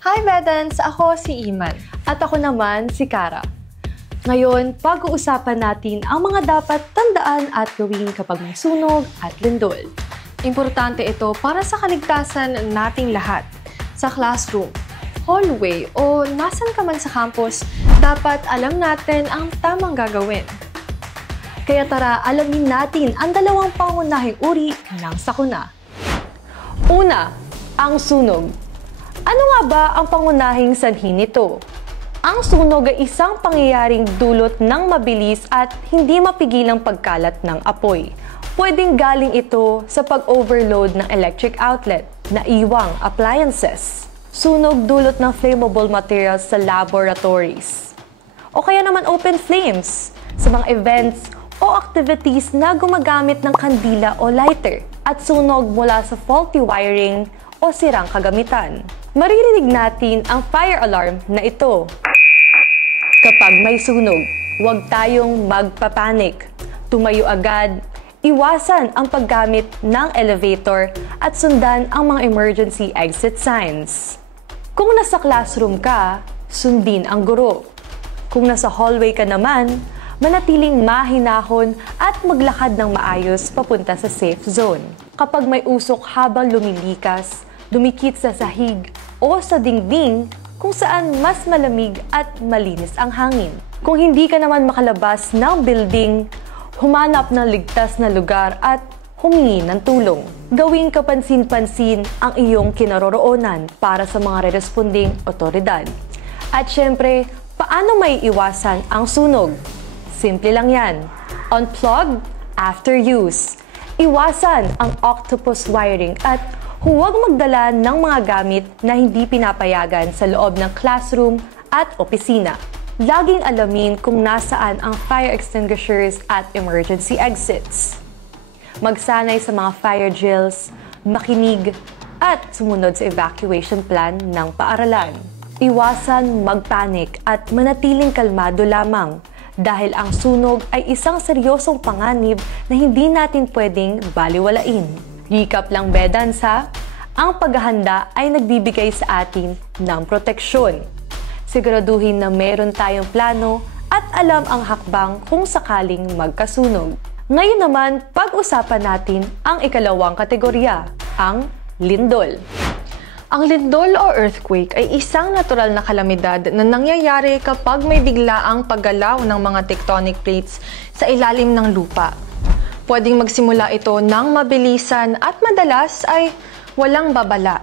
Hi Bedans! Ako si Iman. At ako naman si Kara. Ngayon, pag-uusapan natin ang mga dapat tandaan at gawin kapag may sunog at lindol. Importante ito para sa kaligtasan nating lahat. Sa classroom, hallway o nasan ka man sa campus, dapat alam natin ang tamang gagawin. Kaya tara, alamin natin ang dalawang pangunahing uri ng sakuna. Una, ang sunog. Ano nga ba ang pangunahing sanhi nito? Ang sunog ay isang pangyayaring dulot ng mabilis at hindi mapigilang pagkalat ng apoy. Pwedeng galing ito sa pag-overload ng electric outlet na iwang appliances. Sunog dulot ng flammable materials sa laboratories. O kaya naman open flames sa mga events o activities na gumagamit ng kandila o lighter at sunog mula sa faulty wiring o sirang kagamitan. Maririnig natin ang fire alarm na ito. Kapag may sunog, huwag tayong magpapanik. Tumayo agad, iwasan ang paggamit ng elevator at sundan ang mga emergency exit signs. Kung nasa classroom ka, sundin ang guro. Kung nasa hallway ka naman, manatiling mahinahon at maglakad ng maayos papunta sa safe zone. Kapag may usok habang lumilikas, dumikit sa sahig o sa dingding kung saan mas malamig at malinis ang hangin. Kung hindi ka naman makalabas ng building, humanap ng ligtas na lugar at humingi ng tulong. Gawing kapansin-pansin ang iyong kinaroroonan para sa mga responding otoridad. At syempre, paano may iwasan ang sunog? Simple lang yan. Unplug after use. Iwasan ang octopus wiring at huwag magdala ng mga gamit na hindi pinapayagan sa loob ng classroom at opisina. Laging alamin kung nasaan ang fire extinguishers at emergency exits. Magsanay sa mga fire drills, makinig, at sumunod sa evacuation plan ng paaralan. Iwasan magpanik at manatiling kalmado lamang dahil ang sunog ay isang seryosong panganib na hindi natin pwedeng baliwalain. Recap lang Bedans ha, ang paghahanda ay nagbibigay sa atin ng proteksyon. Siguraduhin na meron tayong plano at alam ang hakbang kung sakaling magkasunog. Ngayon naman, pag-usapan natin ang ikalawang kategorya, ang lindol. Ang lindol o earthquake ay isang natural na kalamidad na nangyayari kapag may biglaang paggalaw ng mga tectonic plates sa ilalim ng lupa. Pwedeng magsimula ito ng mabilisan at madalas ay walang babala.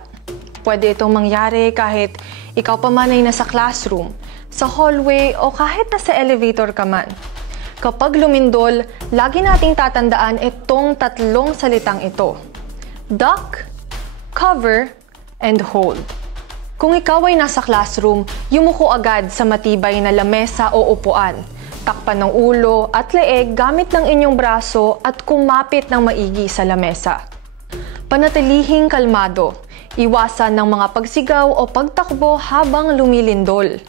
Pwede itong mangyari kahit ikaw pa man ay nasa classroom, sa hallway o kahit nasa elevator ka man. Kapag lumindol, lagi nating tatandaan itong tatlong salitang ito. Duck, cover, and hold. Kung ikaw ay nasa classroom, yumuko agad sa matibay na lamesa o upuan. Takpan ng ulo at leeg gamit ng inyong braso at kumapit ng maigi sa lamesa. Panatilihing kalmado. Iwasan ng mga pagsigaw o pagtakbo habang lumilindol.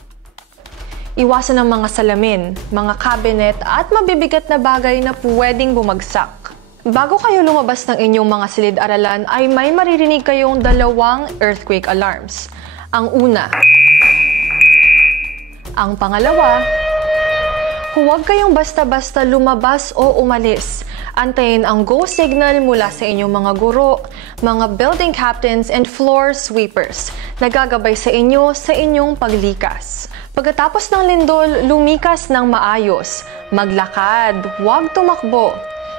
Iwasan ng mga salamin, mga cabinet at mabibigat na bagay na pwedeng bumagsak. Bago kayo lumabas ng inyong mga silid-aralan ay may maririnig kayong dalawang earthquake alarms. Ang una. Ang pangalawa, huwag kayong basta-basta lumabas o umalis. Antayin ang go signal mula sa inyong mga guro, mga building captains and floor sweepers na gagabay sa inyo sa inyong paglikas. Pagkatapos ng lindol, lumikas ng maayos. Maglakad, huwag tumakbo.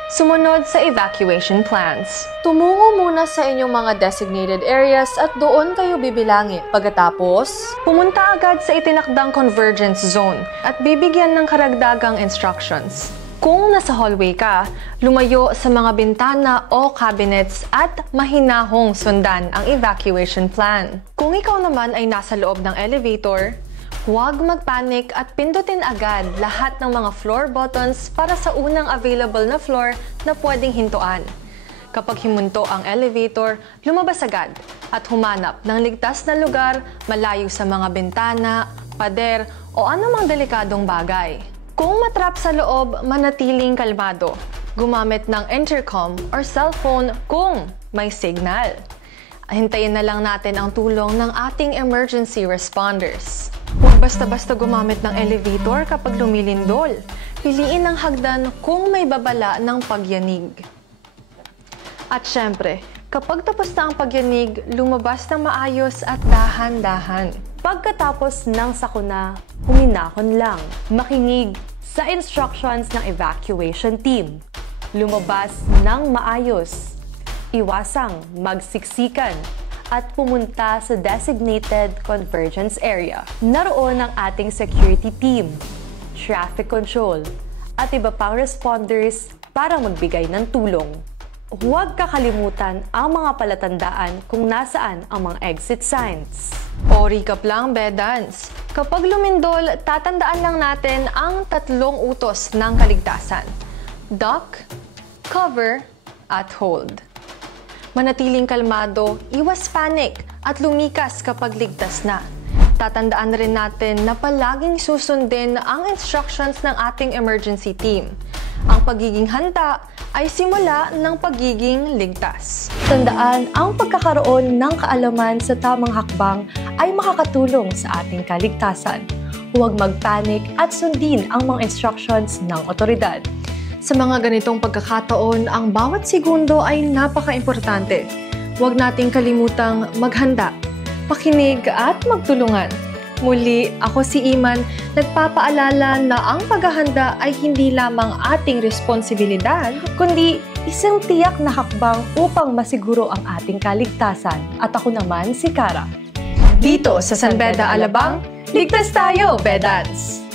Sumunod sa evacuation plans. Tumungo muna sa inyong mga designated areas at doon kayo bibilangin. Pagkatapos, pumunta agad sa itinakdang convergence zone at bibigyan ng karagdagang instructions. Kung nasa hallway ka, lumayo sa mga bintana o cabinets at mahinahong sundan ang evacuation plan. Kung ikaw naman ay nasa loob ng elevator, huwag magpanik at pindutin agad lahat ng mga floor buttons para sa unang available na floor na pwedeng hintuan. Kapag himunto ang elevator, lumabas agad at humanap ng ligtas na lugar malayo sa mga bintana, pader o anumang delikadong bagay. Kung matrap sa loob, manatiling kalmado. Gumamit ng intercom or cellphone kung may signal. Hintayin na lang natin ang tulong ng ating emergency responders. Huwag basta-basta gumamit ng elevator kapag lumilindol. Piliin ang hagdan kung may babala ng pagyanig. At syempre, kapag tapos na ang pagyanig, lumabas ng maayos at dahan-dahan. Pagkatapos ng sakuna, huminahon lang. Makinig sa instructions ng evacuation team. Lumabas ng maayos. Iwasang magsiksikan at pumunta sa designated convergence area. Naroon ang ating security team, traffic control, at iba pang responders para magbigay ng tulong. Huwag kakalimutan ang mga palatandaan kung nasaan ang mga exit signs. O recap lang, Bedans. Kapag lumindol, tatandaan lang natin ang 3 utos ng kaligtasan. Duck, cover, at hold. Manatiling kalmado, iwas panic, at lumikas kapag ligtas na. Tatandaan rin natin na palaging susundin ang instructions ng ating emergency team. Ang pagiging handa ay simula ng pagiging ligtas. Tandaan, ang pagkakaroon ng kaalaman sa tamang hakbang ay makakatulong sa ating kaligtasan. Huwag magpanik at sundin ang mga instructions ng otoridad. Sa mga ganitong pagkakataon, ang bawat segundo ay napaka-importante. Huwag nating kalimutang maghanda, pakinig at magtulungan. Muli, ako si Iman, nagpapaalala na ang paghahanda ay hindi lamang ating responsibilidad, Kundi isang tiyak na hakbang upang masiguro ang ating kaligtasan. At ako naman si Kara. dito sa San Beda, Alabang, ligtas tayo, Bedans!